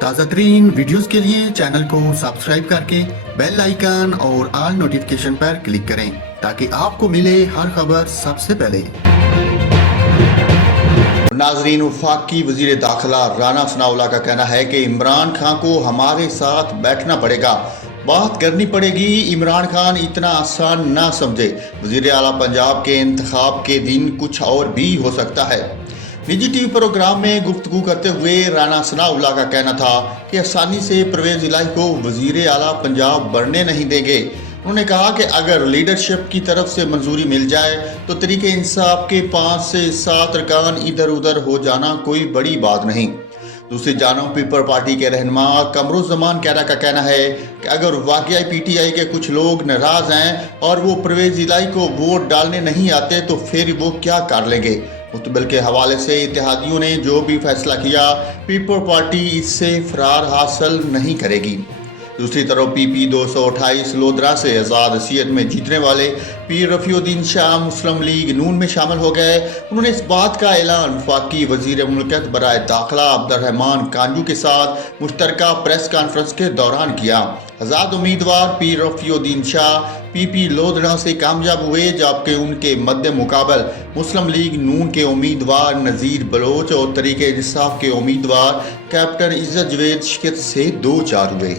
تازہ ترین ویڈیوز کے لیے چینل کو سبسکرائب کر کے بیل آئیکن اور آل نوٹیفیکیشن پر کلک کریں تاکہ آپ کو ملے ہر خبر سب سے پہلے۔ ناظرین، وفاقی وزیر داخلہ رانا ثناءاللہ کا کہنا ہے کہ عمران خان کو ہمارے ساتھ بیٹھنا پڑے گا، بات کرنی پڑے گی۔ عمران خان اتنا آسان نہ سمجھے، وزیر اعلیٰ پنجاب کے انتخاب کے دن کچھ اور بھی ہو سکتا ہے۔ نجی ٹی وی پروگرام میں گفتگو کرتے ہوئے رانا ثناءاللہ کا کہنا تھا کہ آسانی سے پرویز الہی کو وزیر اعلیٰ پنجاب بننے نہیں دیں گے۔ انہوں نے کہا کہ اگر لیڈرشپ کی طرف سے منظوری مل جائے تو تحریک انصاف کے 5 سے 7 ارکان ادھر ادھر ہو جانا کوئی بڑی بات نہیں۔ دوسری جانب پیپل پارٹی کے رہنما قمرالزمان کیرا کا کہنا ہے کہ اگر واقعی پی ٹی آئی کے کچھ لوگ ناراض ہیں اور وہ پرویز الہی کو ووٹ ڈالنے نہیں آتے تو پھر وہ کیا کر لیں گے۔ مستقبل کے حوالے سے اتحادیوں نے جو بھی فیصلہ کیا، پیپل پارٹی اس سے فرار حاصل نہیں کرے گی۔ دوسری طرف پی پی 228 لودھرا سے آزاد حیثیت میں جیتنے والے پیر رفیع الدین شاہ مسلم لیگ نون میں شامل ہو گئے۔ انہوں نے اس بات کا اعلان وفاقی وزیر مملکت برائے داخلہ عبدالرحمان کانجو کے ساتھ مشترکہ پریس کانفرنس کے دوران کیا۔ آزاد امیدوار پیر رفیع الدین شاہ پی پی لودھرا سے کامیاب ہوئے، جبکہ ان کے مد مقابل مسلم لیگ نون کے امیدوار نذیر بلوچ اور تحریک انصاف کے امیدوار کیپٹن عزت جاوید شکست سے 2-4 ہوئے۔